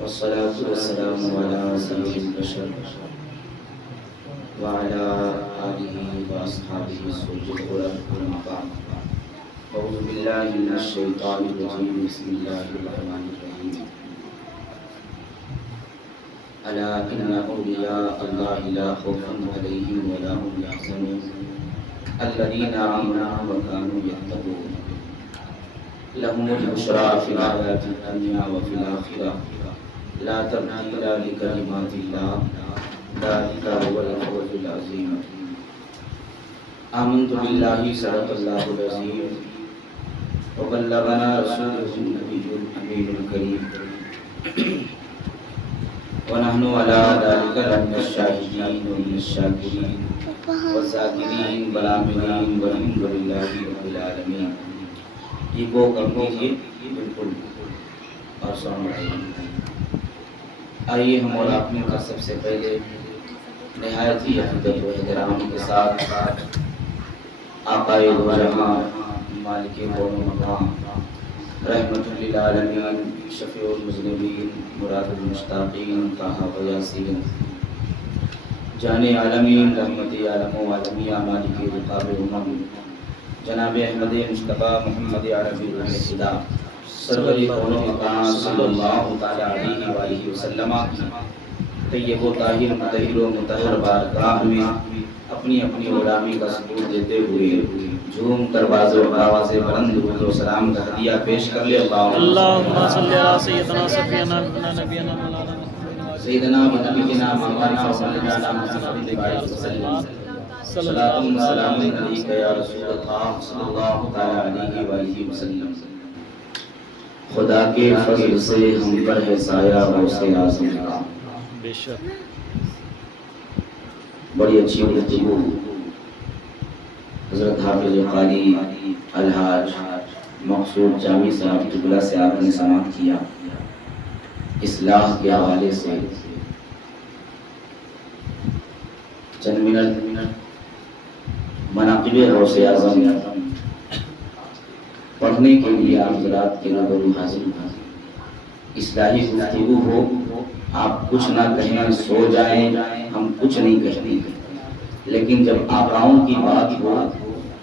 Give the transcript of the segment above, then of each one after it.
والصلاة والسلام على سيد البشر وعلى آله وأصحابه السوء الغرب والمقام. أعوذ بالله من الشيطان الرجيم. بسم الله الرحمن الرحيم. ألا إن أولياء الله لا خوف عليهم ولا هم يحزنون الذين آمنوا وكانوا يتقون لهم البشرى في الحياة الدنيا وفي الآخرة لا تبديل لكلمات الله ذلك هو الفوز العظيم. آمنت بالله صدق الله العظيم وبلغنا رسوله النبي الأمين الكريم ونحن على ذلك لمن الشاهدين ومن الشاكرين والذاکرین والعاملین والحمد للہ رب العالمین. یہ گو کم کیجیے بالکل اور سلام علیکم. آئیے ہم اور آپ نے کا سب سے پہلے نہایت ہی عقیدت و احترام کے ساتھ آقائے دو جہاں مالک کون و مقام رحمت للعالمین شفیع المذنبین مراد المشتاقین طٰہٰ و یاسین جان عالمین رحمت عالم و عالمیہ مالک رقاب امم جناب احمد مصطفیٰ محمد عربی الخدا سرور کون و مقام صلی اللہ تعالی علیہ وآلہ وسلم کی طیب و طاہر مطہر و مطہر بارگاہ میں اپنی اپنی غلامی کا ثبوت دیتے ہوئے جھوم کر باز و آواز بلند درود و سلام کا ہدیہ پیش کر لے. اللہم صلی علی سیدنا سفینا نبینا مولانا سیدنا و نبینا مولانا صلی اللہ علیہ وسلم صلاۃ و سلام علیک یا رسول اللہ صلی اللہ تعالی علیہ وآلہ وسلم. خدا کے فضل سے ہم پر ہے سایہ غوث اعظم کا. بے شک بڑی اچھی گفتگو حضرت حافظ قاری الحاج مقصود جامی صاحب قبلہ سے آپ نے سماعت کیا. اصلاح کے حوالے سے چند منٹ مناقب غوث اعظم پڑھنے کے لیے آپ حضرات کے روبرو حاضر ہوں. اصلاحی گفتگو ہو، آپ کچھ نہ کہیں سو جائیں، ہم کچھ نہیں کہتے، لیکن جب آقاؤں کی بات ہو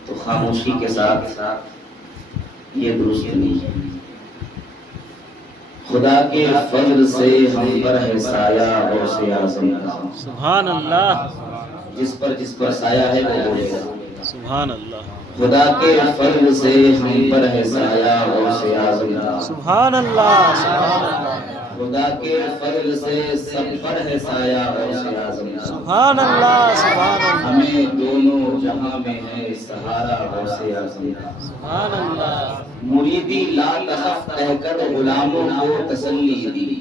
تو خاموشی کے ساتھ یہ درست نہیں ہے. خدا کے فضل سے ہم پر ہے سایہ غوث اعظم کا. سبحان اللہ جس پر سایہ ہے وہ بولے گا سبحان اللہ. خدا کے فضل سے ہم پر ہے سایہ غوث اعظم کا. سبحان اللہ سبحان اللہ. خدا کے فضل سے سب پر ہے سایہ غوث اعظم کا. سبحان اللہ سبحان اللہ. ہمیں دونوں جہاں میں ہے سہارا غوث اعظم کا. سبحان اللہ. مریدی لا تخف کہہ کر غلاموں کو تسلی دی.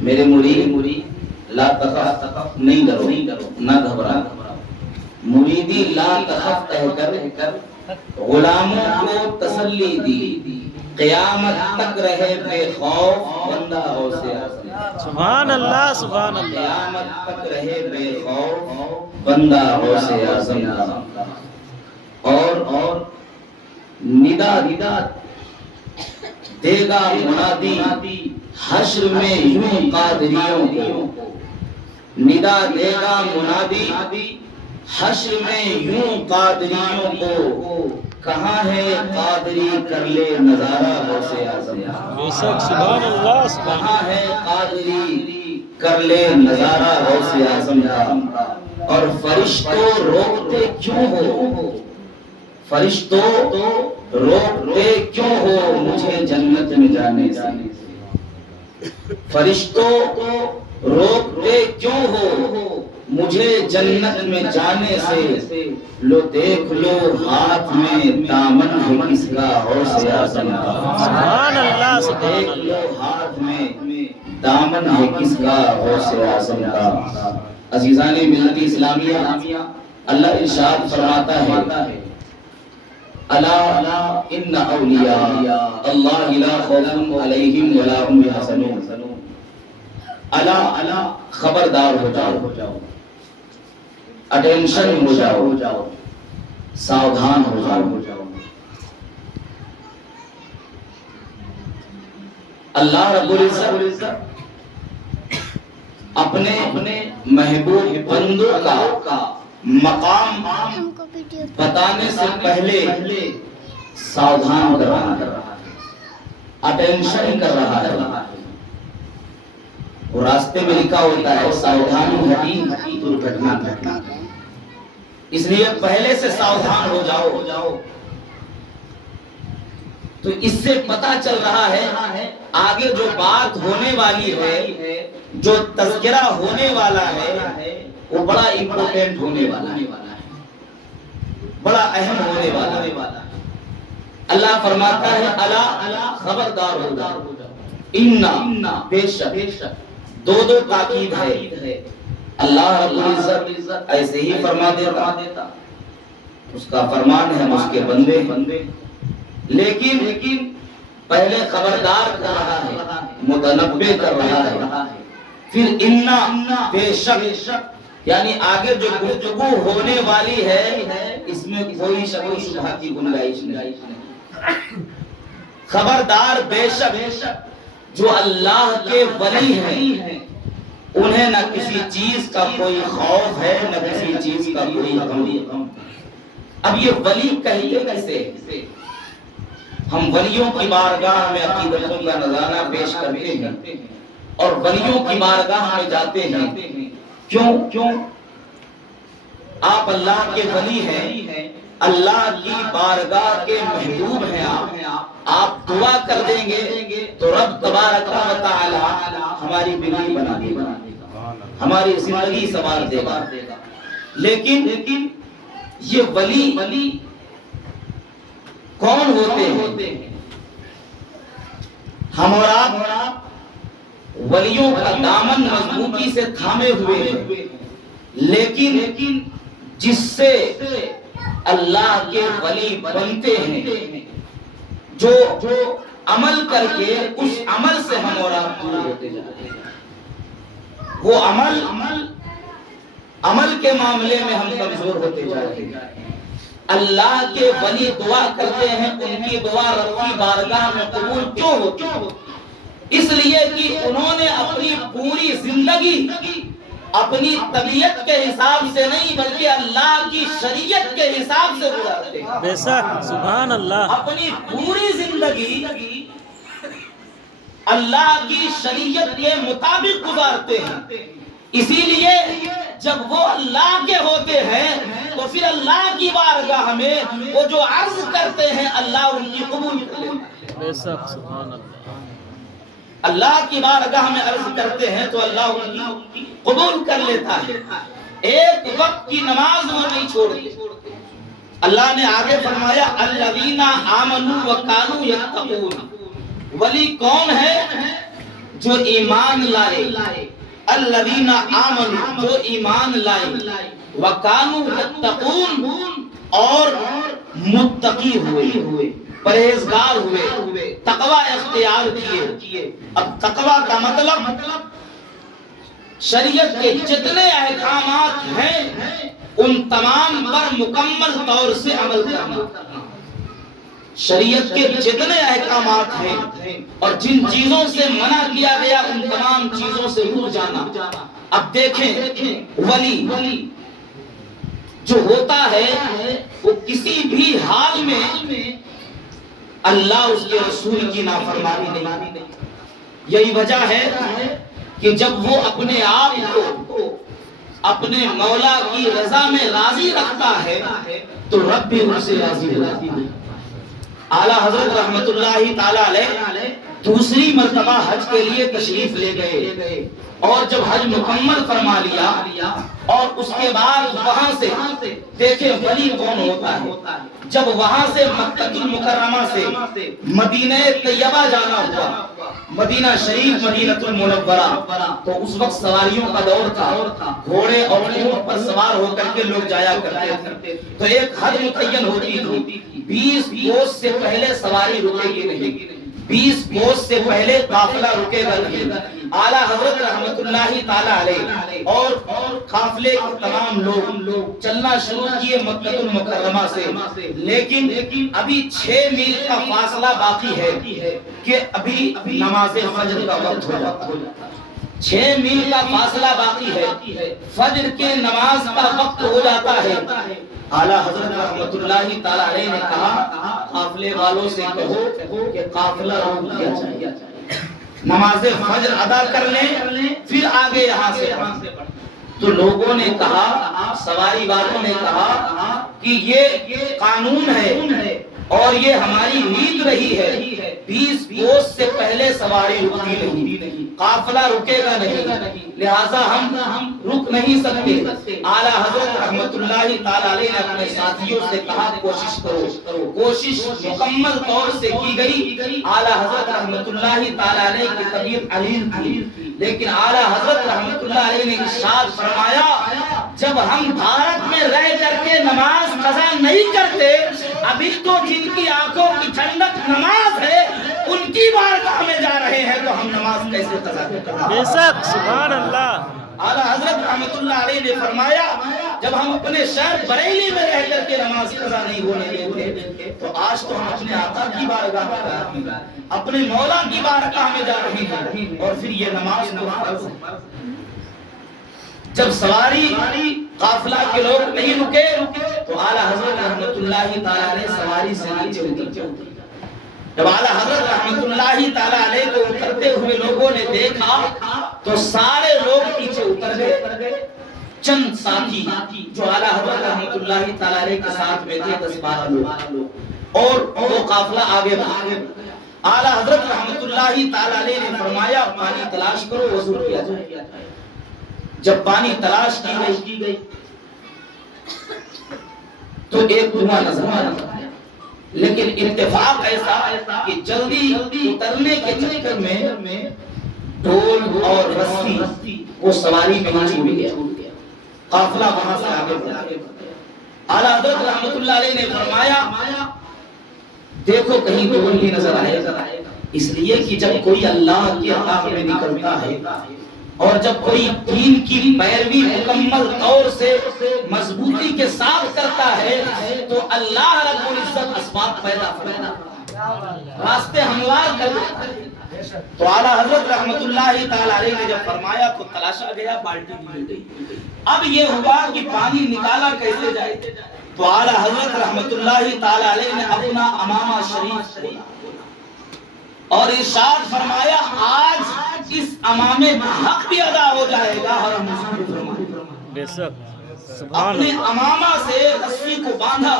میرے مرید لا تخف نہیں ڈرو نہ گھبرا. مریدی لا تخف کہہ کر غلاموں کو تسلی دی. قیامت تک رہے بے خوف بندہ غوث اعظم. سبحان اللہ سبحان اللہ. قیامت تک رہے بے خوف بندہ غوث اعظم کا. اور ندا دے گا منادی حشر میں یوں قادریوں کو. ندا دے گا منادی حشر میں یوں قادریوں کو. کہاں ہے قادری کر لے نظارہ غوث اعظم کا. بے شک سبحان اللہ سبحان کہاں ہے قادری کر لے نظارہ غوث اعظم کا. اور فرشتوں روکتے کیوں ہو، فرشتوں روکتے کیوں ہو مجھے جنت میں جانے سے. فرشتوں روکتے کیوں ہو مجھے جنت میں جانے سے. لو دیکھ لو ہاتھ میں دامن ہے کس کا غوث اعظم کا. سبحان اللہ سبحان دیکھ اللہ. لو ہاتھ میں دامن ہے کس کا غوث اعظم کا. عزیزان ملت اسلامیہ، اللہ ارشاد فرماتا ہے الا ان اولیاء اللہ لا خوف علیہم ولا هم يحزنون. الا خبردار ہو جاؤ، اٹینشن ہو جاؤ، ساودھان ہو جاؤ. اللہ رب العزت اپنے محبوب بندوں کا مقام بتانے سے پہلے ساودھان کر رہا ہے، اٹینشن کر رہا ہے۔ وہ راستے میں لکھا ہوتا ہے ساودھان گھٹی درگھٹنا گھٹی، اس لیے پہلے سے ساودھان ہو جاؤ۔ تو اس سے پتا چل رہا ہے آگے جو بات ہونے والی ہے، جو تذکرہ ہونے والا ہے، وہ بڑا امپورٹنٹ ہونے والا ہے، بڑا اہم ہونے والا ہے۔ اللہ فرماتا ہے الا خبردار ہو جاؤ، انا بے شک، دو تاکید ہے۔ اللہ رب العزت ایسے ہی فرما دیتا، اس کا فرمان ہے اس کے بندے، لیکن پہلے خبردار کر رہا ہے، متنبہ کر رہا ہے، پھر انا بے شک، یعنی آگے جو گفتگو ہونے والی ہے اس میں کوئی شک و شبہ کی گنجائش نہیں۔ خبردار بے شک، جو اللہ کے ولی ہیں انہیں نہ کسی چیز کا کوئی خوف ہے، نہ کسی چیز کا کوئی غم۔ اب یہ ولی کہیے کیسے؟ ہم ولیوں کی بارگاہ میں عقیدتوں کا نذرانہ پیش کرتے ہیں اور ولیوں کی بارگاہ میں جاتے ہیں، کیوں؟ آپ اللہ کے ولی ہیں، اللہ کی بارگاہ کے محبوب ہیں، آپ دعا کر دیں گے تو رب تبارک و تعالی ہماری بنائی بنا دے گا، ہماری زندگی سنوار دے گا۔ لیکن یہ ولی کون ہوتے ہیں؟ ہم اور آپ ولیوں کا دامن مضبوطی سے تھامے ہوئے ہیں، لیکن جس سے اللہ کے ولی بنتے ہیں، جو عمل کر کے اس عمل سے ہم اور آپ دور ہوتے جاتے ہیں، وہ عمل کے معاملے میں ہم کمزور ہوتے جاتے ہیں۔ اللہ کے ولی دعا کرتے ہیں، ان کی دعا رب کی بارگاہ میں قبول کیوں ہوتی؟ اس لیے کہ انہوں نے اپنی پوری زندگی اپنی طبیعت کے حساب سے نہیں بلکہ اللہ کی شریعت کے حساب سے گزارتے ہیں۔ بے شک، سبحان اللہ۔ اپنی پوری زندگی اللہ کی شریعت کے مطابق گزارتے ہیں، اسی لیے جب وہ اللہ کے ہوتے ہیں تو پھر اللہ کی بارگاہ میں وہ جو عرض کرتے ہیں اللہ ان کی قبول کر لیتا ہے۔ بے شک، سبحان اللہ۔ اللہ کی بارگاہ میں عرض کرتے ہیں تو اللہ ان کی قبول کر لیتا ہے، ایک وقت کی نماز وہ نہیں چھوڑتے۔ اللہ نے آگے فرمایا الذین آمنوا وکانوا یتقون، ولی کون ہے؟ جو ایمان لائے، الذین آمنوا، جو ایمان لائے، وکانوا یتقون، اور متقی ہوئے، پرہیزگار ہوئے، تقوی اختیار کیے۔ اب تقوی کا مطلب شریعت کے جتنے احکامات ہیں ان تمام پر مکمل طور سے عمل کرنا، شریعت کے جتنے احکامات ہیں اور جن چیزوں سے منع کیا گیا ان تمام چیزوں سے رک جانا۔ اب دیکھیں ولی جو ہوتا ہے وہ کسی بھی حال میں اللہ اس کے رسول کی نافرمانی نہیں۔ یہی وجہ ہے کہ جب وہ اپنے آپ کو اپنے مولا کی رضا میں راضی رکھتا ہے تو رب بھی ان سے راضی ہوتا ہے۔ اعلیٰ حضرت رحمت اللہ تعالی علیہ دوسری مرتبہ حج کے لیے تشریف لے گئے اور جب حج مکمل فرما لیا اور اس کے بعد وہاں سے دیکھیں ولی کون ہوتا ہے، جب وہاں سے مکہ المکرمہ سے مدینہ طیبہ جانا ہوا، مدینہ شریف، مدینہ المنورہ، تو اس وقت سواریوں کا دور تھا، گھوڑے اور اونٹ پر سوار ہو کر کے لوگ جایا کرتے تھے، تو ایک حد متعین ہوتی تھی 20 کوس سے پہلے سواری رکے گی نہیں۔ 20 کوس سے پہلے قافلہ رکے گا نہیں. اعلیٰ حضرت رحمت اللہ تعالی علیہ اور قافلے کے تمام لوگ چلنا شروع کیے مکہ المکرمہ سے. لیکن ابھی 6 میل کا فاصلہ باقی ہے کہ ابھی نماز فجر کا وقت ہو جاتا ہے. 6 میل کا فاصلہ باقی ہے, فجر کے نماز کا وقت ہو جاتا ہے. اعلیٰ حضرت رحمت اللہ تعالی علیہ نے کہا قافلے والوں سے کہو کہ قافلہ روک دیا جائے, نماز فجر ادا کر لیں پھر آگے یہاں سے پڑھیں. تو لوگوں نے کہا, سواری والوں نے کہا کہ یہ قانون ہے اور یہ ہماری نیت رہی ہے, 20 کوس سے پہلے سواری رکتی نہیں, قافلہ رکے گا نہیں, لہذا ہم رک نہیں سکتے. اعلیٰ حضرت رحمت اللہ تعالی علیہ نے اپنے ساتھیوں سے کہا کوشش کرو. کوشش مکمل طور سے کی گئی. اعلیٰ حضرت رحمت اللہ تعالی علیہ کی طبیعت علیل تھی, لیکن اعلیٰ حضرت رحمت اللہ علیہ نے ارشاد فرمایا جب ہم بھارت میں رہ کر کے نماز قضا نہیں کرتے, ابھی تو جن کی آنکھوں کی ٹھنڈک نماز ہے ان کی بارگاہ میں جا رہے ہیں تو ہم نماز کیسے قضا کریں؟ بے شک, سبحان اللہ. اعلیٰ حضرت رحمت اللہ علیہ نے فرمایا جب ہم اپنے شہر بریلی میں رہ کر کے نماز قضا نہیں ہونے دیتے تو آج تو ہم اپنے آقا کی بارگاہ میں جا رہے ہیں, اپنے مولا کی بارگاہ میں جا رہے ہیں, اور پھر یہ نماز تو فرض ہے. جب سواری قافلہ کے لوگ نہیں رکے تو اعلیٰ حضرت رحمت اللہ تعالی علیہ سواری سے نیچے اتر. جب اعلیٰ حضرت رحمت اللہ تعالی علیہ کو اترتے ہوئے لوگوں نے دیکھا تو سارے لوگ پیچھے اتر گئے. چند ساتھی جو اعلیٰ حضرت رحمت اللہ تعالی علیہ کے ساتھ میں تھے 10-12 لوگ, اور وہ قافلہ آگے بڑھا. اعلیٰ حضرت رحمت اللہ تعالی علیہ نے فرمایا پانی تلاش کرو وضو کیا جائے. جب پانی تلاش کی گئی تو ایک کنواں نظر آیا, لیکن اتفاق ایسا کہ جلدی اترنے کے چکر میں ڈول اور رسی وہ سواری میں چھوٹ گیا. قافلہ وہاں سے آگے بڑھا. اعلیٰ حضرت رحمت اللہ علیہ نے فرمایا دیکھو کہیں ڈول نہیں نظر آئے گا, اس لیے کہ جب کوئی اللہ کی راہ میں نکلتا ہے اور جب کوئی دین کی پیروی مکمل طور سے مضبوطی کے ساتھ کرتا ہے تو اللہ رب العزت اسباب پیدا کرتا ہے, راستے ہموار کر دیتا ہے. تو اعلیٰ حضرت رحمت اللہ تعالی علیہ نے جب فرمایا تو تلاشا گیا, بالٹی مل گئی. اب یہ ہوا کہ پانی نکالا کیسے جائے, تو اعلیٰ حضرت رحمت اللہ تعالی علیہ نے اپنا امامہ شریف کھولا اور ارشاد فرمایا آج اس امامے کا حق بھی ادا ہو جائے گا. اور ہم بے شک, سبحان اپنے امامہ سے رسی کو باندھا,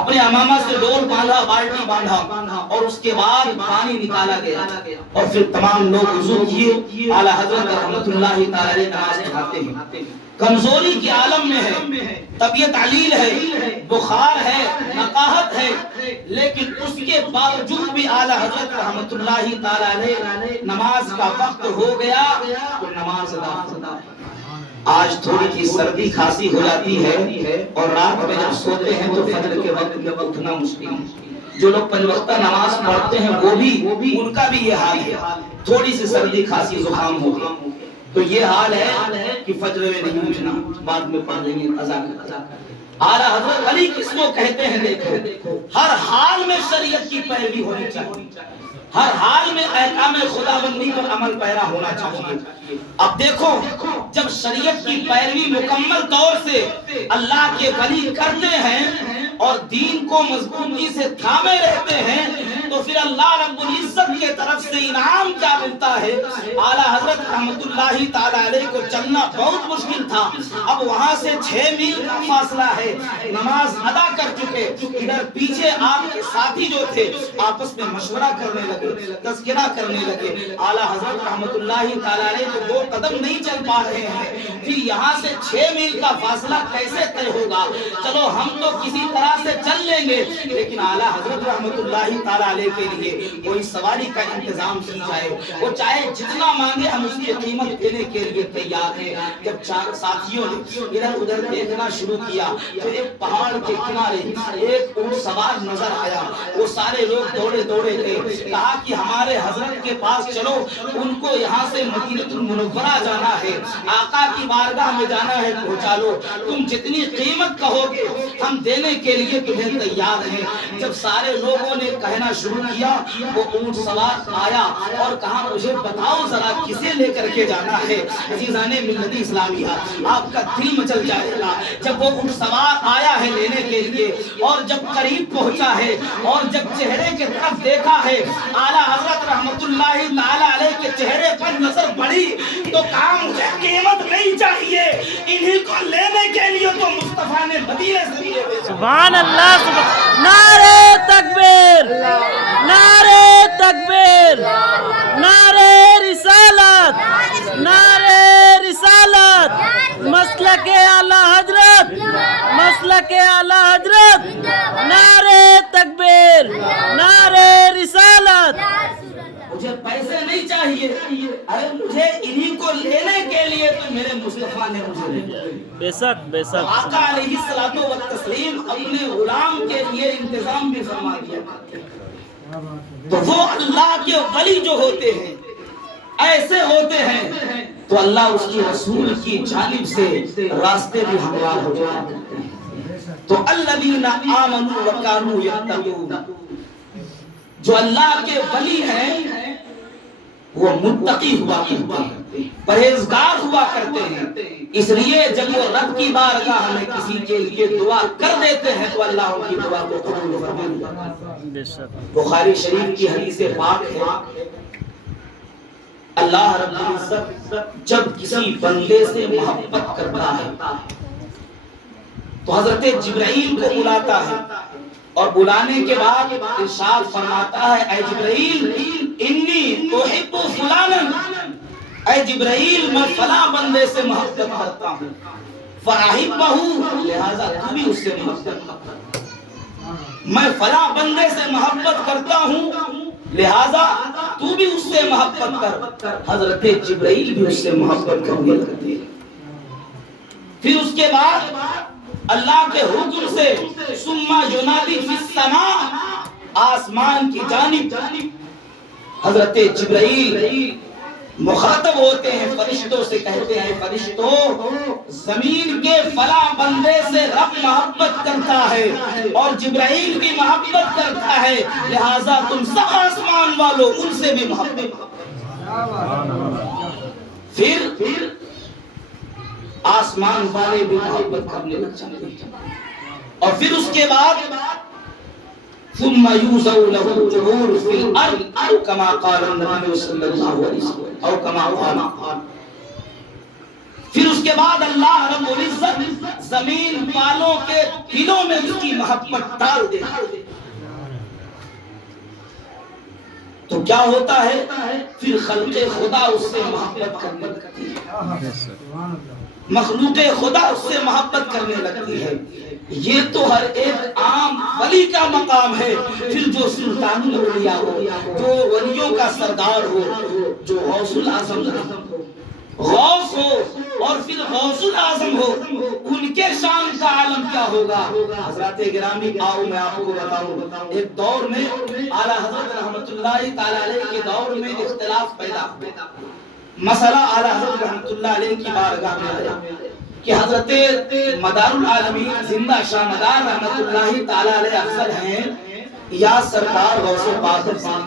اپنے امامہ سے ڈول باندھا, بالٹی باندھا, اور اس کے بعد پانی نکالا گیا اور پھر تمام لوگ وضو کیے. اعلیٰ حضرت رحمت اللہ تعالی علیہ نماز پڑھاتے ہیں, کمزوری کے عالم میں ہے, طبیعت علیل ہے, بخار ہے, نقاہت ہے, لیکن اس کے باوجود بھی اعلیٰ حضرت رحمت اللہ تعالی علیہ نماز کا وقت ہو گیا تو نماز ادا کرتا ہے. آج تھوڑی سی سردی کھانسی ہو جاتی ہے اور رات میں جب سوتے ہیں تو فجر کے وقت میں اٹھنا مشکل ہے. جو لوگ 5 وقتہ نماز پڑھتے ہیں وہ بھی ان کا بھی یہ حال ہے, تھوڑی سی سردی کھانسی زکام ہو گیا تو یہ حال ہے کہ فجر میں نہیں اٹھنا, بعد میں پڑھ لیں گے قضا کر. اعلیٰ حضرت علی کس کو کہتے ہیں دیکھو, ہر حال میں شریعت کی پیروی ہونی چاہیے, ہر حال میں احکام خداوندی پر عمل پیرا ہونا چاہیے. اب دیکھو جب شریعت کی پیروی مکمل طور سے اللہ کے ولی کرتے ہیں اور دین کو مضبوطی سے تھامے رہتے ہیں تو پھر اللہ رب العزت کے طرف سے انعام کیا ملتا ہے. اعلیٰ حضرت رحمت اللہ تعالی علیہ کو چلنا بہت مشکل تھا, اب وہاں سے 6 میل کا فاصلہ ہے, نماز ادا کر چکے, ادھر پیچھے آپ کے ساتھی جو تھے آپس میں مشورہ کرنے لگے, تذکرہ کرنے لگے. اعلیٰ حضرت رحمت اللہ تعالی علیہ تو 2 قدم نہیں چل پا رہے ہیں, پھر یہاں سے 6 میل کا فاصلہ کیسے طے ہوگا, چلو ہم تو کسی طرح سے چل لیں گے, لیکن اعلیٰ حضرت رحمت اللہ تعالی والے کے لیے کوئی سواری کا انتظام کی جائے، وہ چاہے جتنا مانگے ہم اس کی قیمت دینے کے لیے تیار ہیں۔ جب چار ساتھیوں نے ادھر ادھر دیکھنا شروع کیا تو ایک پہاڑ کے کنارے ایک اونٹ سوار نظر آیا، وہ سارے لوگ دوڑے دوڑے گئے، کہا کہ ہمارے حضرت کے پاس چلو، ان کو یہاں سے مدینہ المنورہ جانا ہے، آقا کی بارگاہ میں جانا ہے، پہنچا لو، تم جتنی قیمت کہو گے ہم دینے کے لیے تمہیں تیار ہیں۔ جب سارے لوگوں نے کہنا شروع کیا وہ اونٹ سوار آیا اور کہا مجھے بتاؤ ذرا کسے لے کر کے جانا ہے۔ عزیزان ملت اسلامیہ آپ کا دل مچل جائے گا جب وہ اونٹ سوار آیا ہے لینے کے لیے، اور جب قریب پہنچا ہے اور جب چہرے کے طرف دیکھا ہے اعلیٰ حضرت رحمت اللہ تعالی علیہ کے چہرے پر نظر پڑی تو کہا مجھے قیمت نہیں چاہیے، انہی کو لینے کے لیے تو مصطفیٰ نے مدینے سے لیے۔ سبحان اللہ، نعرہ تکبیر، نعرہ تکبیر، نعرہ رسالت، نعرہ رسالت، مسلک اعلیٰ حضرت، مسلک اعلیٰ حضرت، نعرہ تکبیر، نعرہ رسالت۔ مجھے پیسے نہیں چاہیے، ارے مجھے انہی کو لینے کے لیے تو میرے مصطفیٰ نے مجھے لیا۔ بے شک بے شک، آقا علیہ الصلوۃ والتسلیم اپنے غلام کے لیے انتظام بھی فرما دیا۔ تو وہ اللہ کے ولی جو ہوتے ہیں ایسے ہوتے ہیں تو اللہ اس کی رسول کی جانب سے راستے بھی ہموار ہو جاتے ہیں۔ تو الذین آمنوا وکانوا یتقون، جو اللہ کے ولی ہیں وہ متقی ہوا کرتے ہیں، پرہیزگار ہوا کرتے ہیں، اس لیے جب وہ رب کی بارگاہ میں کسی کے لیے دعا کر دیتے ہیں تو اللہ ان کی دعا کو قبول فرماتا ہے۔ بے شک، بخاری شریف کی حدیث پاک ہے اللہ رب العزت جب کسی بندے سے محبت کرتا ہے تو حضرت جبرائیل کو بلاتا ہے اور بلانے کے بعد ارشاد فرماتا ہے اے جبرائیل انی احب فلانا، اے جبرائیل میں فلاں بندے سے محبت کرتا ہوں، فاحبہ لہذا تو بھی اس سے محبت کر، میں فلاں بندے سے محبت کرتا ہوں لہذا تو بھی اس سے محبت کر۔ حضرت جبرائیل بھی اس سے محبت کرنے لگتے ہیں۔ پھر اس کے بعد اللہ کے حکم سے ثم ینادی فی السماء، آسمان کی جانب حضرت جبرائیل مخاطب ہوتے ہیں فرشتوں سے، کہتے ہیں فرشتوں زمین کے فلاں بندے سے رب محبت کرتا ہے اور جبرائیل بھی محبت کرتا ہے، لہٰذا تم سب آسمان والوں ان سے بھی محبت کرو۔ پھر آسمان والے بھی محبت کرنے لگ جاتے ہیں، اور پھر اس کے بعد ثم یوزع له الجبور فی الارض او کما قال النبی صلی اللہ علیہ وسلم او کما قال۔ پھر اس کے بعد اللہ رب العزت زمین والوں کے دلوں میں اس کی محبت ڈال دیتا ہے۔ تو کیا ہوتا ہے پھر خلق خدا اس سے محبت کرنے لگتی ہے، مخلوق خدا اس سے محبت کرنے لگتی ہے۔ یہ تو ہر ایک عام ولی کا مقام ہے، پھر جو سلطان الاولیاء ہو، جو ولیوں کا سردار ہو، جو غوث الاعظم غوث ہو اور پھر غوث الاعظم ہو، ان کے شان کا عالم کیا ہوگا۔ حضرات گرامی آؤ میں آپ کو بتاؤں، ایک دور میں اعلیٰ حضرت رحمت اللہ تعالی علیہ کے دور میں اختلاف پیدا ہوا۔ مسئلہ اعلیٰ حضرت رحمت اللہ علیہ کی بارگاہ میں آیا کہ حضرت مدار العالمین زندہ شاہ مدار رحمت اللہ تعالی علیہ افضل ہیں یا سرکار غوث پاک افضل؟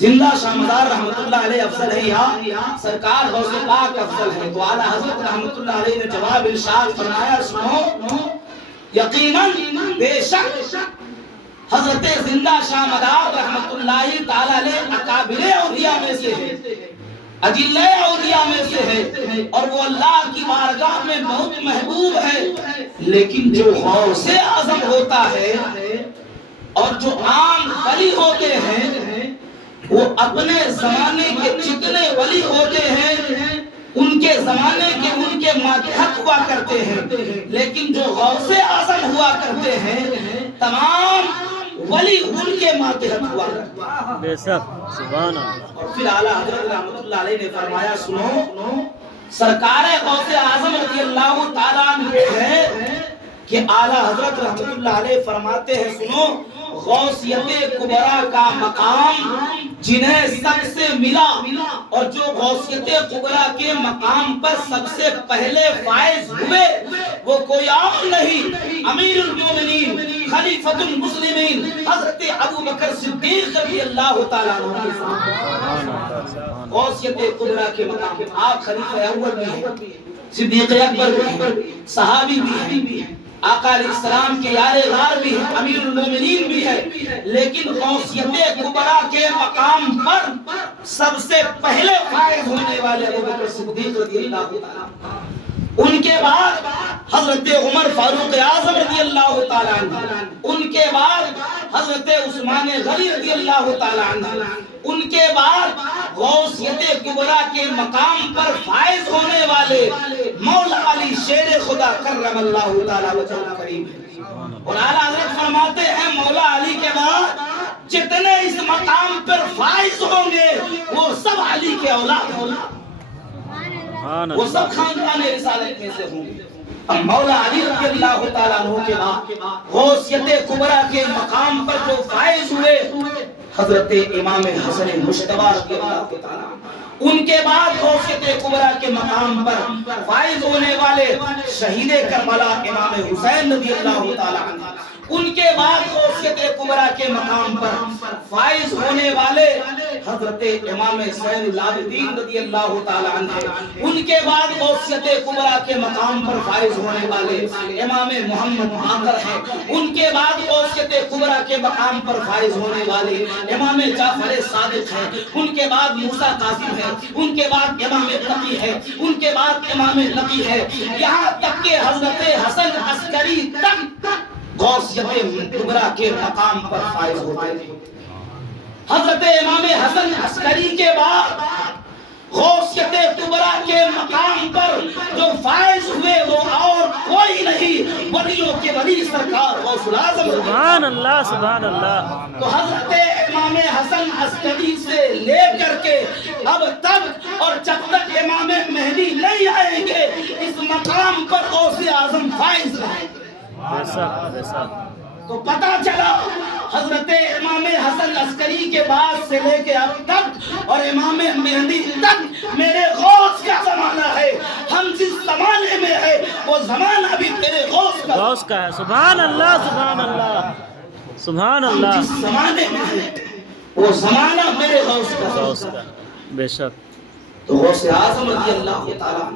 زندہ شاہ مدار رحمت اللہ علیہ افضل ہے یا سرکار غوث پاک افضل ہے؟ تو اعلیٰ حضرت رحمت اللہ علیہ نے جواب ارشاد فرمایا سنو، یقیناً بے شک حضرت زندہ شاہ مدار رحمت اللہ تعالی علیہ اکابر اولیاء میں سے ہے، اجل اولیاء میں سے ہے، اور وہ اللہ کی بارگاہ میں بہت محبوب ہے، لیکن جو غوث اعظم ہوتا ہے اور جو عام ولی ہوتے ہیں وہ اپنے زمانے کے جتنے ولی ہوتے ہیں ان کے زمانے کے ان کے ماتحت ہوا کرتے ہیں، لیکن جو غوث اعظم ہوا کرتے ہیں تمام ولی ان کے ماتحت ہوا کرتے ہیں۔ بے شک سبحان اللہ۔ اور پھر اعلیٰ حضرت رحمۃ اللہ علیہ نے فرمایا سنو، سرکار غوث اعظم رضی اللہ تعالیٰ عنہ ہے کہ اعلیٰ حضرت رحمۃ اللہ علیہ فرماتے ہیں سنو، غوثیت کبریٰ کا مقام جنہیں سب سے ملا اور جو غوثیت کبریٰ کے مقام پر سب سے پہلے فائز ہوئے وہ کوئی اور نہیں، امیر المومنین خلیفۃ المسلمین حضرت ابو بکر صدیق رضی اللہ تعالیٰ عنہ۔ غوثیت کبریٰ کے مقام آپ خلیفہ اول بھی ہیں، صدیق اکبر بھی ہیں، صحابی بھی ہیں، آقا علیہ السلام کے یار غار بھی ہے، امیر المومنین بھی ہے، لیکن غوثیت کبریٰ کے مقام پر سب سے پہلے فائز ہونے والے ابو بکر صدیق رضی اللہ تعالیٰ عنہ، ان کے بعد حضرت عمر فاروق اعظم رضی اللہ تعالیٰ عنہ، ان کے بعد حضرت عثمان غنی رضی اللہ تعالیٰ عنہ، ان کے بعد غوثیت کبریٰ کے مقام پر فائز ہونے والے مولا علی شیر خدا کرم اللہ تعالیٰ وجہہ کریم ہے۔ اور اعلیٰ حضرت فرماتے ہیں مولا علی کے بعد جتنے اس مقام پر فائز ہوں گے وہ سب علی کے اولاد ہوں گے، وہ سب خاندان رسالت میں سے ہوں گے۔ اب مولا علی رضی اللہ تعالیٰ عنہ کے بعد غوثیت کبریٰ کے مقام پر جو فائز ہوئے حضرت امام حسن مجتبی رضی اللہ تعالیٰ عنہ، ان کے بعد غوثیت کبریٰ کے مقام پر فائز ہونے والے شہید کربلا امام حسین رضی اللہ تعالیٰ عنہ، ان کے بعد غوثیت کبریٰ کے مقام پر فائز ہونے والے حضرت امام زین العابدین رضی اللہ تعالیٰ عنہ، ان کے بعد غوثیت کبریٰ کے مقام پر فائز ہونے والے امام محمد باقر ہیں، ان کے بعد غوثیت کبریٰ کے مقام پر فائز ہونے والے امام جعفر صادق ہیں، ان کے بعد موسیٰ کاظم ہے، ان کے بعد امام تقی ہے، ان کے بعد امام نقی ہے، یہاں تک کہ حضرت حسن عسکری تک غوثیت کبریٰ کے مقام پر فائز ہوتے ہیں۔ حضرت امام حسن عسکری کے بعد غوثیت کبریٰ کے مقام پر جو فائز ہوئے وہ اور کوئی نہیں، ولیوں کے ولی سرکار غوث الاعظم سبحان اللہ سبحان اللہ۔ تو حضرت امام حسن عسکری سے لے کر کے اب تک اور جب تک امام مہدی نہیں آئیں گے اس مقام پر غوث اعظم فائز رہیں گے۔ بے شک بے شک۔ تو پتہ چلا حضرت امام حسن عسکری کے بعد سے لے کے اب تک اور امام مہدی تک میرے غوث کا زمانہ ہے، ہم جس زمانے میں ہے وہ زمانہ بھی میرے غوث کا ہے۔ سبحان اللہ سبحان اللہ سبحان اللہ۔ جس زمانے میں ہے وہ زمانہ میرے غوث کا۔ بے شک۔ تو غوث اعظم رضی اللہ تعالیٰ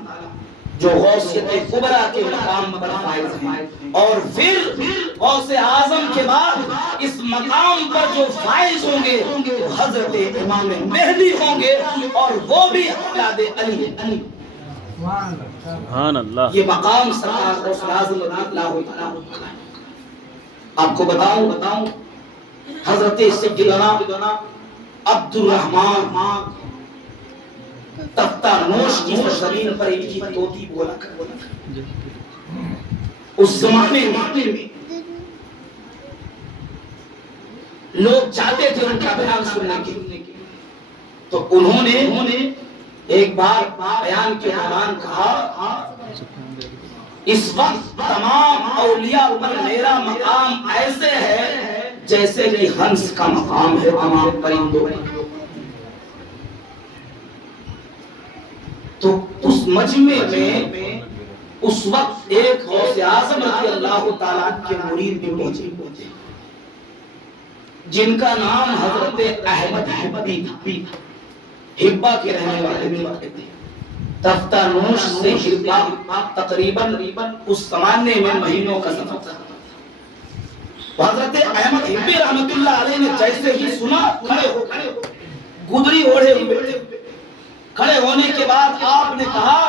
جو غوثیت کبریٰ کے مقام پر فائز ہیں، اور پھر غوث اعظم کے بعد اس مقام پر جو فائز ہوں گے وہ حضرت امام مہدی ہوں گے اور وہ بھی اولاد علی۔ سبحان اللہ۔ یہ مقام سرکار غوث اعظم رضی اللہ تعالیٰ عنہ۔ آپ کو بتاؤں حضرت سیدنا عبد الرحمن تختہ نوش کی زمین پر ایک ہی طوطی بولا کر اس زمانے میں لوگ چاہتے تھے ان کا بیان سننے کے، تو انہوں نے ایک بار بیان کے دوران کہا اس وقت تمام اولیاء پر میرا مقام ایسے ہے جیسے کہ ہنس کا مقام ہے تمام پرندوں پر۔ تو اس مجمع میں اس وقت ایک غوث اعظم رضی اللہ تعالیٰ کے مرید بھی پہنچے جن کا نام حضرت احمد حبی تھا، ہبا کے رہنے والے بھی تھے۔ تختہ نوش سے ہبا تقریباً اس زمانے میں مہینوں کا سفر تھا۔ حضرت احمد حبی رحمت اللہ علیہ نے جیسے ہی سنا کھڑے ہو گدری اوڑھے ہوئے، کھڑے ہونے کے بعد آپ نے کہا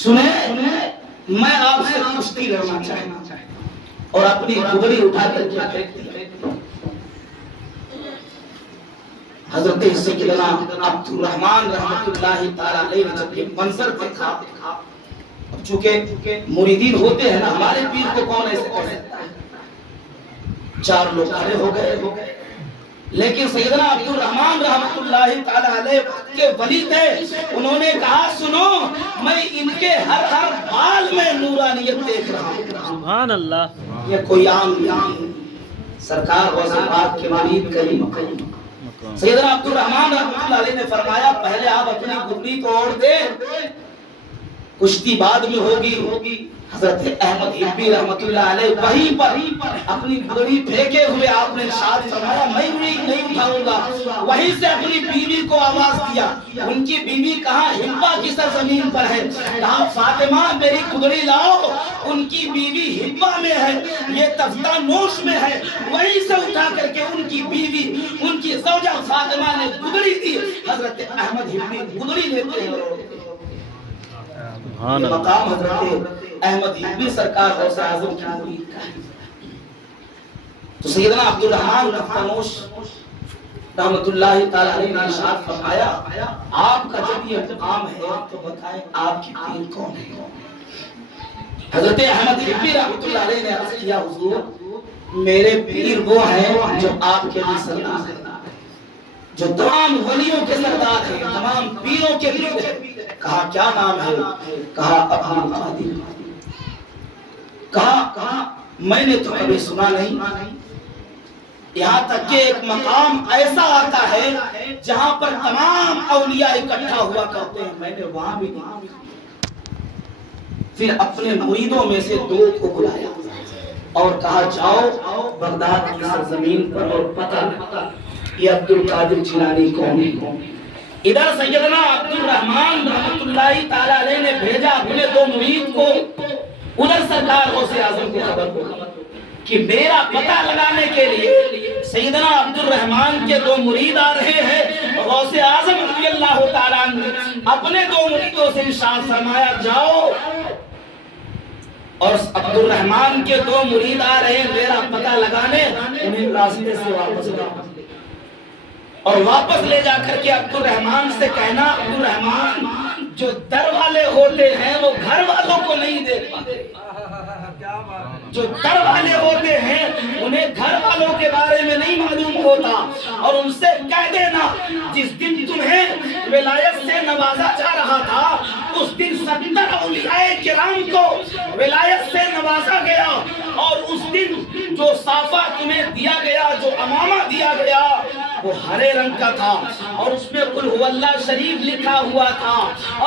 سنیں میں آپ سے کشتی لڑنا چاہتا ہوں، اور اپنی گدری اٹھا کر کے پھینک دی۔ حضرت سیدنا عبد الرحمن رحمۃ اللہ تعالی علیہ نے جب یہ منظر دیکھا، اب چونکہ مریدین ہوتے ہیں نا، ہمارے پیر کو کون ایسے کہہ سکتا ہے، چار لوگ کھڑے ہو گئے، لیکن سیدنا عبد الرحمن رحمۃ اللہ تعالی علیہ کے ولی تھے، انہوں نے کہا سنو میں ان کے ہر بال میں نورانیت دیکھ رہا ہوں۔ سبحان اللہ۔ یہ کوئی عام سرکار غوث پاک کے مرید کا ہی مقام۔ سیدنا عبد الرحمن رحمۃ اللہ علیہ نے فرمایا پہلے آپ اپنی گھڑی توڑ دے، کشتی بعد میں ہوگی۔ حضرت احمد حبی رحمۃ اللہ علیہ وہیں پر اپنی گھڑی پھینکے ہوئے آپ نے ارشاد فرمایا میں نہیں اٹھاؤں گا، وہیں سے اپنی بیوی کو آواز دیا، ان کی بیوی کہاں؟ ہبا کی سرزمین پر ہے، کہا فاطمہ میری گھڑی لاؤ، ان کی بیوی ہبا میں ہے، یہ تفتہ نوش میں ہے، وہیں سے اٹھا کر کے ان کی بیوی، ان کی زوجہ فاطمہ نے گھڑی دی، حضرت احمد حبی گھڑی لیتے ہیں۔ یہ مقام حضرت احمد حبی سرکار غوث اعظم کی مرید کا ہے۔ تو سیدنا عبد الرحمن رفتنوش رحمت اللہ تعالی علیہ نے ارشاد فرمایا آپ کا جب یہ مقام ہے تو بتائیں آپ کی پیر کون ہے؟ حضرت احمد حبی رحمت اللہ علیہ نے عرض کیا حضور میرے پیر وہ ہیں جو آپ کے بھی سردار ہیں، جو تمام ولیوں کے سردار ہیں، تمام پیروں کے پیر ہیں۔ کہا کیا نام ہے؟ کہا عبد القادر۔ کہا میں نے تو کبھی سنا نہیں، یہاں تک کہ ایک مقام ایسا آتا ہے جہاں پر تمام اولیاء اکٹھا ہوا کرتے ہیں، میں نے وہاں بھی نہیں۔ پھر اپنے مریدوں میں سے دو کو بلایا اور کہا جاؤ بغداد کی سرزمین پر اور پتہ یہ عبد القادر جیلانی کون ہے۔ ادھر سیدنا عبد الرحمن رحمۃ اللہ تعالی علیہ نے بھیجا اپنے دو مرید کو، ادھر سرکار غوث اعظم کو خبر ہو کہ میرا پتہ لگانے کے لیے سیدنا عبد الرحمن کے دو مرید آ رہے ہیں۔ غوث اعظم رضی اللہ تعالیٰ عنہ اپنے دو مریدوں سے ارشاد فرمایا جاؤ، اور عبد الرحمن کے دو مرید آ رہے ہیں میرا پتہ لگانے، انہیں راستے سے واپس لاؤ، اور واپس لے جا کر کے عبد الرحمن سے کہنا عبد الرحمن جو در والے ہوتے ہیں وہ گھر والوں کو نہیں دیکھ پاتے، جو در والے ہوتے ہیں انہیں گھر والوں کے بارے میں نہیں معلوم ہوتا، اور ان سے کہہ دینا جس دن تمہیں ولایت سے نوازا جا رہا تھا اس دن 70 اولیاء کرام کو ولایت سے نوازا گیا، اور اس دن جو صافہ تمہیں دیا گیا، جو امامہ دیا گیا وہ ہرے رنگ کا تھا، اور اس میں قل هو اللہ شریف لکھا ہوا تھا،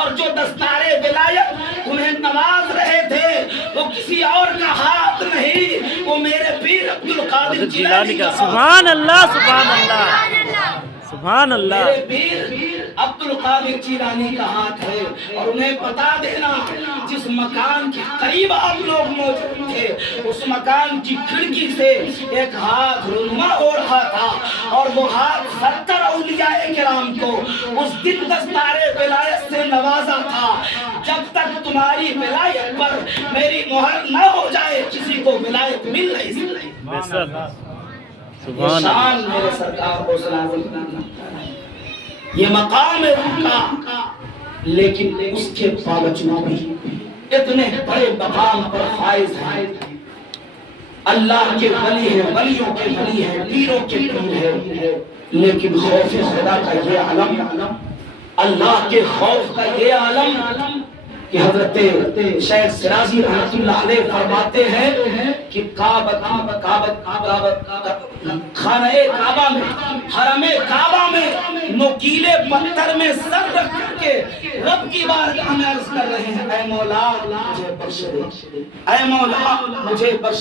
اور جو دستار ولایت تمہیں نواز رہے تھے وہ کسی اور کا ہاتھ نہیں، وہ میرے پیر عبد القادر جیلانی کا۔ سبحان اللہ، سبحان اللہ، سبحان اللہ۔ میرے پیر عبد القادر جیلانی کا ہاتھ ہے، اور انہیں بتا دینا جس مکان کے قریب آپ لوگ موجود تھے اس مکان کی کھڑکی سے ایک ہاتھ رونما ہو رہا تھا، اور وہ ہاتھ 70 اولیاء کرام کو اس دن دستار ولایت سے نوازا تھا۔ جب تک تمہاری ولایت پر میری مہر نہ ہو جائے کسی کو ولایت مل نہیں سکتی۔ یہ شان میرے سرکار کو یہ مقام ہے ان کا، لیکن اس کے باوجود بھی اتنے بڑے مقام پر فائز ہیں، اللہ کے ولی ہیں، ولیوں کے ولی ہیں، پیروں کے پیر ہیں، لیکن خوف خدا کا یہ عالم، اللہ کے خوف کا یہ عالم کہ حضرت شیخ شرازی رحمت اللہ علیہ فرماتے ہیں کہ خانہ کعبہ میں، حرم کعبہ میں نوکیلے پتھر میں سر رکھ کر کے رب کی بارگاہ میں عرض کر رہے ہیں اے مولا مجھے بخش دے، اے مولا مجھے بخش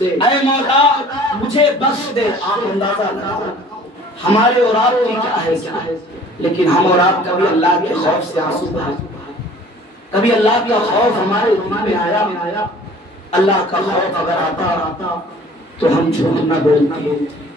دے، اے مولا مجھے بخش دے۔ آپ اندازہ لگاؤ ہمارے اور آپ کی کیا ہے، لیکن ہم اور آپ کبھی اللہ کے خوف سے آنسو بہائے، کبھی اللہ کا خوف ہمارے دل میں آیا؟ اللہ کا خوف اگر آتا تو ہم جھوٹ نہ بولتے،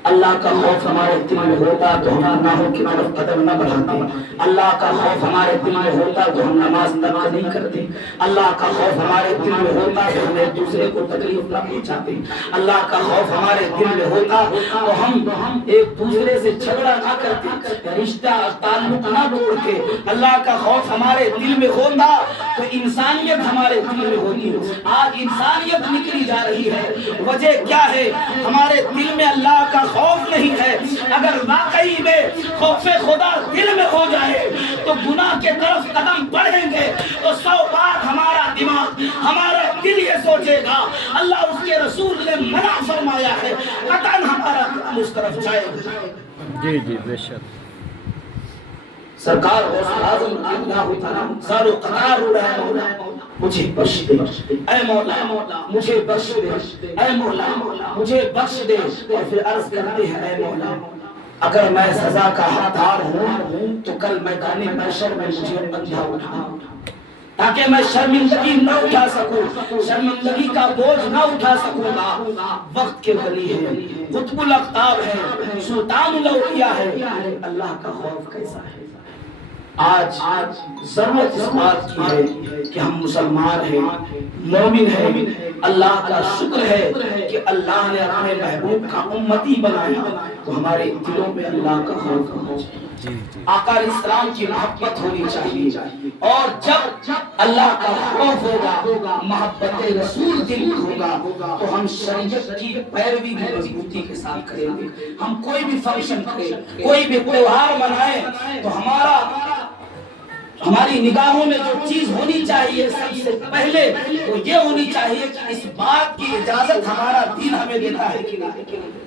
اللہ کا خوف ہمارے دل میں ہوتا تو ہم گناہوں کی طرف قدم نہ بڑھاتے، اللہ کا خوف ہمارے دل میں ہوتا تو ہم نماز ترک نہیں کرتے، اللہ کا خوف ہمارے دل میں ہوتا تو ہم ایک دوسرے کو تکلیف نہ پہنچاتے، اللہ کا خوف ہمارے دل میں ہوتا تو ہم ایک دوسرے سے جھگڑا نہ کرتے، رشتہ تعلق نہ توڑتے، اللہ کا خوف ہمارے دل میں ہوتا تو انسانیت ہمارے دل میں ہوتی۔ آج انسانیت نکلی جا رہی ہے، وجہ کیا ہے؟ ہمارے دل میں اللہ کا خوف نہیں ہے۔ اگر واقعی میں خوف خدا دل میں ہو جائے تو گناہ کے طرف قدم بڑھیں گے تو 100 بار ہمارا دماغ، ہمارا دل یہ سوچے گا اللہ اس کے رسول نے منع فرمایا ہے، قطعاً ہمارا قدم اس طرف جائے گا۔ جی جی بے شک۔ سرکار غوث اعظم اللہ تعالیٰ سارو قطار رو رہا ہے، مولا مجھے بخش دے، اے مولا مجھے بخش دے، اے مولا مجھے بخش دے۔ اور پھر عرض کرتے ہیں اے مولا اگر میں سزا کا حقدار ہوں تو کل میدان محشر میں مجھے اندھا اٹھا تاکہ میں شرمندگی نہ اٹھا سکوں، شرمندگی کا بوجھ نہ اٹھا سکوں گا۔ وقت کے ولی ہے، قطب الاقطاب ہے، سلطان الاولیاء ہے، اللہ کا خوف کیسا ہے؟ آج ضرورت اس بات کی ہے کہ ہم مسلمان ہیں، مومن ہیں، اللہ کا شکر ہے کہ اللہ نے اپنے محبوب کا امتی بنایا تو ہمارے دلوں میں اللہ کا خوف ہونا چاہیے، آقا علیہ السلام کی محبت ہونی چاہیے، اور جب اللہ کا خوف ہوگا، محبت رسول دل میں ہوگا تو ہم شریعت کی پیروی بھی مضبوطی کے ساتھ کریں گے۔ ہم کوئی بھی فنکشن کریں، کوئی بھی تہوار منائیں تو ہماری نگاہوں میں جو چیز ہونی چاہیے سب سے پہلے وہ یہ ہونی چاہیے کہ اس بات کی اجازت ہمارا دین ہمیں دیتا ہے کہ نہیں،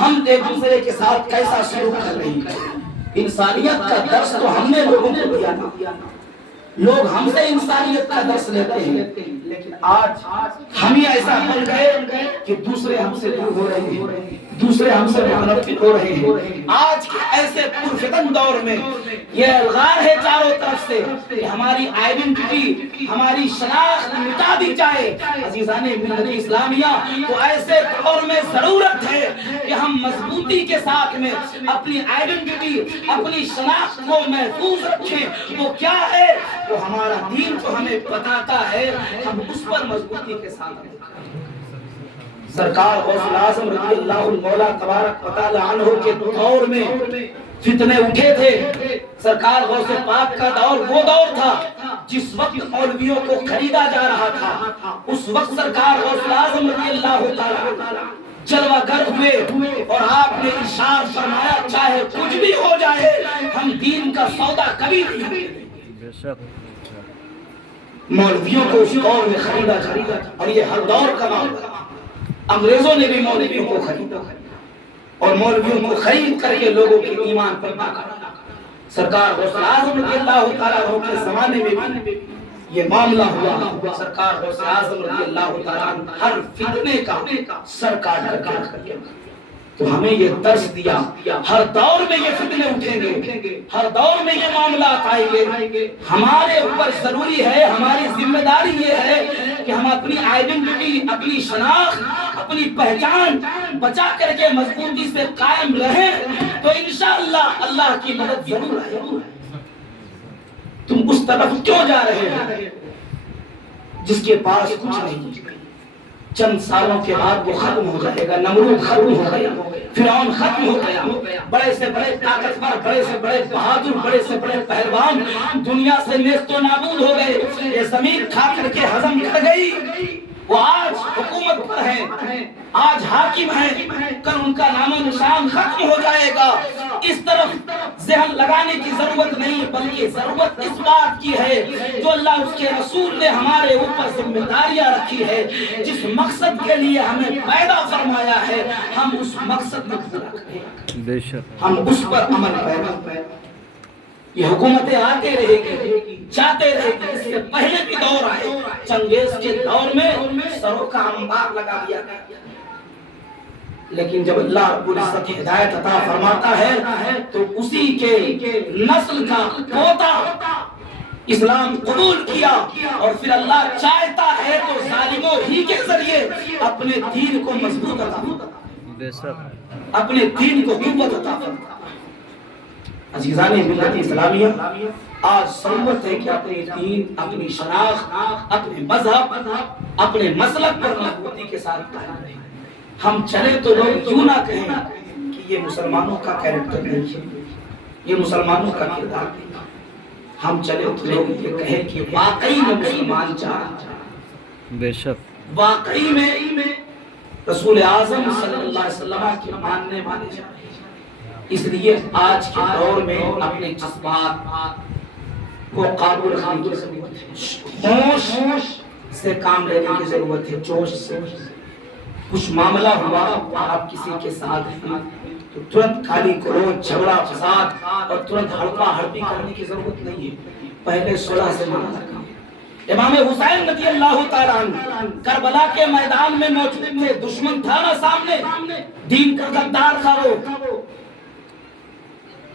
ہم ایک دوسرے کے ساتھ کیسا سلوک کر رہے ہیں۔ انسانیت کا درس تو ہم نے لوگوں کو دیا تھا، لوگ ہم سے انسانیت کا درس لیتے ہیں، لیکن آج ہم ہی ایسا بن گئے کہ دوسرے ہم سے دور ہو رہے ہیں، دوسرے ہم سے منفرد ہو رہے ہیں۔ آج کے ایسے پرفتن دور میں یہ الغار ہے چاروں طرف سے کہ ہماری آئیڈینٹی، ہماری شناخت مٹا دی جائے۔ عزیزان ملت اسلامیہ، تو ایسے دور میں ضرورت ہے کہ ہم مضبوطی کے ساتھ میں اپنی آئیڈینٹی، اپنی شناخت کو محفوظ رکھیں۔ وہ کیا ہے؟ وہ ہمارا دین کو ہمیں بتاتا ہے، ہم اس پر مضبوطی کے ساتھ رہیں۔ سرکار غوث اعظم رضی اللہ مولا تبارک و تعالی عنہ کے دور میں فتنے اٹھے تھے۔ سرکار غوث پاک کا دور وہ دور تھا جس وقت مولویوں کو خریدا جا رہا تھا۔ اس وقت سرکار غوث اعظم رضی اللہ تعالی جلوہ گر ہوئے اور آپ نے ارشاد فرمایا چاہے کچھ بھی ہو جائے ہم دین کا سودا کبھی نہیں کریں گے۔ مولویوں کو اس دور میں خریدا جا، اور یہ ہر دور کا معاملہ، انگریزوں نے بھی مولویوں کو خریدا اور مولویوں کو خرید کر کے لوگوں کے ایمان پر پاکا۔ سرکار غوث اعظم رضی اللہ تعالیٰ عنہ کے زمانے میں بھی یہ معاملہ ہوا۔ سرکار غوث اعظم رضی اللہ تعالیٰ عنہ ہر فتنے کا سر کاٹ کر کے تو ہمیں یہ درس دیا، ہر دور میں یہ فتنے اٹھیں گے، ہر دور میں یہ معاملات آئیں گے۔ ہمارے اوپر ضروری ہے، ہماری ذمہ داری یہ ہے کہ ہم اپنی آئیڈینٹی، اپنی شناخت، اپنی پہچان بچا کر کے مضبوطی سے قائم رہیں تو انشاءاللہ اللہ کی مدد ضرور آئے گی۔ تم اس طرف کیوں جا رہے ہیں جس کے پاس کچھ نہیں؟ چند سالوں کے بعد وہ ختم ہو جائے گا۔ نمرود ختم ہو گیا، فرعون ختم ہو گیا، بڑے سے بڑے طاقتور، بڑے سے بڑے بہادر، بڑے سے بڑے پہلوان دنیا سے نیست و نابود ہو گئے۔ یہ زمین کھا کر کے ہضم کر گئی، وہ آج حکومت پر ہیں، آج حاکم ہیں، کل ان کا نام و نشان ختم ہو جائے گا۔ اس طرف ذہن لگانے کی ضرورت نہیں، بلکہ ضرورت اس بات کی ہے جو اللہ اس کے رسول نے ہمارے اوپر ذمہ داریاں رکھی ہے، جس مقصد کے لیے ہمیں پیدا فرمایا ہے ہم اس مقصد کو پورا کریں، بے شک ہم اس پر عمل پیرا۔ یہ حکومتیں آتے رہے گی، جاتے رہے گی، اس سے پہلے بھی دور آئے، چنگیز کے دور میں سروں کا انبار لگا دیا گیا، لیکن جب اللہ رب العزت ہدایت عطا فرماتا ہے تو اسی کے نسل کا پوتا اسلام قبول کیا اور پھر اللہ چاہتا ہے تو ظالموں ہی کے ذریعے اپنے دین کو مضبوط عطا فرماتا ہے، بے شک اپنے دین کو قوت عطا فرماتا ہے۔ عزیزان ملت اسلامیہ، آج ضرورت ہے کہ اپنے دین، اپنی شناخت، اپنے مذہب، اپنے مسلک پر مضبوطی کے ساتھ قائم رہیں۔ ہم چلے تو لوگ یوں نہ کہیں کہ یہ مسلمانوں کا کیریکٹر نہیں ہے، یہ مسلمانوں کا کردار نہیں ہے۔ ہم چلے تو لوگ یہ کہیں کہ واقعی میں مسلمان چاہتے، بے شک واقعی میں رسول اعظم صلی اللہ علیہ وسلم کے ماننے والے جائیں۔ اس لیے آج کے دور میں اپنے جذبات کو قابو رکھنے کی ضرورت ہے، ہوش سے کام لینے کی ضرورت ہے، جوش سے۔ کچھ معاملہ ہوا، آپ کسی کے ساتھ ہیں تو ترنت گالی گلوچ، جھگڑا فساد اور ترنت ہڑپا ہڑپی کرنے کی ضرورت نہیں ہے، پہلے صلح سے معاملہ کریں۔ امام حسین رضی اللہ تعالیٰ عنہ کربلا کے میدان میں موجود تھے، دشمن تھا نا سامنے، دین کا غدار تھا وہ،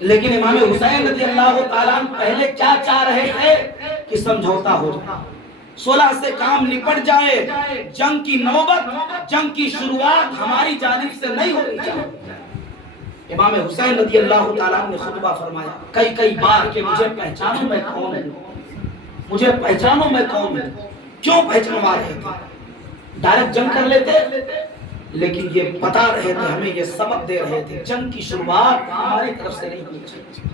لیکن امام حسین رضی اللہ تعالیٰ عنہ پہلے کیا چاہ رہے تھے کہ سمجھوتا ہو جائے، صلح سے کام نپٹ جائے، جنگ کی نوبت، جنگ کی شروعات ہماری جانب سے نہیں ہونی چاہیے۔ امام حسین رضی اللہ تعالیٰ عنہ نے خطبہ فرمایا کئی بار کہ مجھے پہچانو میں کون ہوں، مجھے پہچانو میں کون ہوں۔ کیوں پہچانوا رہے تھے؟ ڈائریکٹ جنگ کر لیتے، لیکن یہ بتا رہے تھے، ہمیں یہ سبق دے رہے تھے، جنگ کی شروعات ہماری طرف سے نہیں ہونی چاہیے،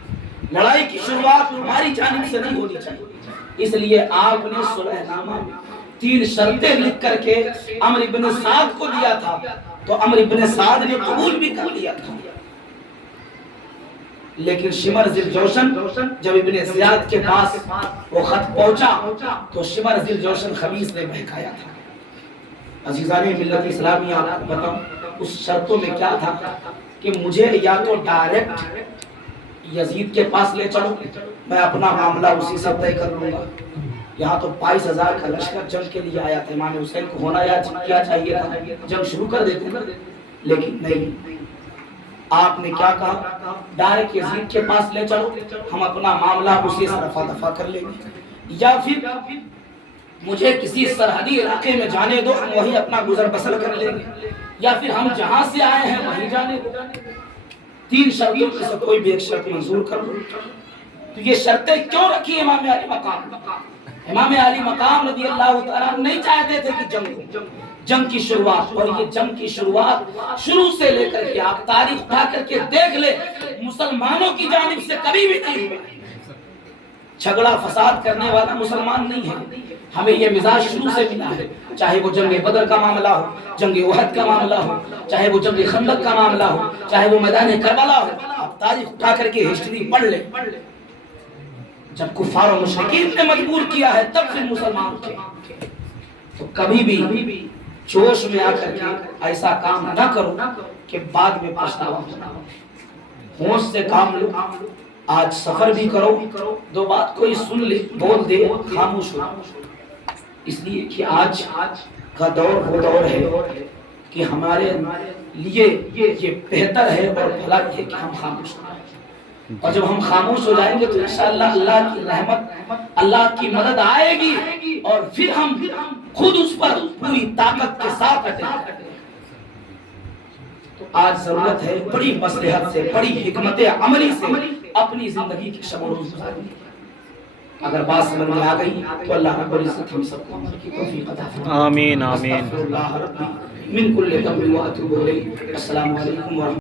لڑائی کی شروعات ہماری جانب سے نہیں ہونی چاہیے۔ اس لیے آپ نے صلح نامہ میں 3 شرطیں لکھ کر کے عمرو بن سعد کو دیا تھا، تو عمرو بن سعد نے قبول بھی کر لیا تھا، لیکن شمر ذی الجوشن جب ابن زیاد کے پاس وہ خط پہنچا تو شمر ذی الجوشن خبیث نے بہکایا تھا۔ عزیزان ملت اسلامیہ، آپ کو بتاؤں اس شرطوں میں کیا تھا کہ مجھے یا تو ڈائریکٹ یزید کے پاس لے چلو، میں اپنا معاملہ اسی سے طے کر لوں گا۔ یہاں تو 22,000 کا لشکر جنگ کے لیے آیا تھا، امام حسین کو ہونا یا کیا چاہیے تھا، جنگ شروع کر دیتے، لیکن نہیں، آپ نے کیا کہا، ڈائریکٹ یزید کے پاس لے چلو، ہم اپنا معاملہ اسی سے رفع دفع کر لیں گے، یا پھر مجھے کسی سرحدی علاقے میں جانے دو، ہم وہی اپنا گزر بسر کر لیں گے، یا پھر ہم جہاں سے آئے ہیں وہیں جانے دو۔ 3 شرطوں میں سے کوئی بھی ایک شرط منظور کر لو۔ تو یہ شرطیں کیوں رکھی امام علی مقام؟ امام علی مقام رضی اللہ تعالیٰ نہیں چاہتے تھے کہ جنگ کی شروعات، اور یہ جنگ کی شروعات شروع سے لے کر کے آپ تاریخ اٹھا کر کے دیکھ لے، مسلمانوں کی جانب سے کبھی بھی نہیں ہوا۔ جھگڑا فساد کرنے والا مسلمان نہیں ہے، ہمیں یہ مزاج شروع سے ملا ہے، چاہے وہ جنگ بدر کا معاملہ ہو، جنگ احد کا معاملہ ہو، چاہے وہ جنگ خندق کا معاملہ ہو، چاہے وہ میدان کربلا ہو، آپ تاریخ اٹھا کر کے ہسٹری پڑھ لیں۔ جب کفار و مشرکین نے مجبور کیا ہے تب پھر مسلمان تھے، تو کبھی بھی جوش میں آ کر کے ایسا کام نہ کرو کہ بعد میں پچھتاوا ہو۔ ہوش سے کام لو، آج سفر بھی کرو، 2 بات کوئی سن لے بول دے خاموش ہو، اس لیے کہ آج کا دور وہ دور ہے کہ ہمارے لیے یہ بہتر ہے اور بھلا یہ ہے کہ ہم خاموش ہو جائیں، اور جب ہم خاموش ہو جائیں گے تو انشاءاللہ اللہ کی رحمت، اللہ کی مدد آئے گی، اور پھر ہم خود اس پر پوری طاقت کے ساتھ اٹیں۔ تو آج ضرورت ہے بڑی مصلحت سے، بڑی حکمت عملی سے اپنی زندگی کی شب و روز گزارنے کی۔ اگر بات سمجھ میں آ گئی تو اللہ رب العزت ہم سب کو عمل کی توفیق عطا فرمائے۔ آمین آمین۔ استغفر اللہ ربی من کل ذنب واتوب الیہ۔ السلام علیکم ورحمۃ اللہ۔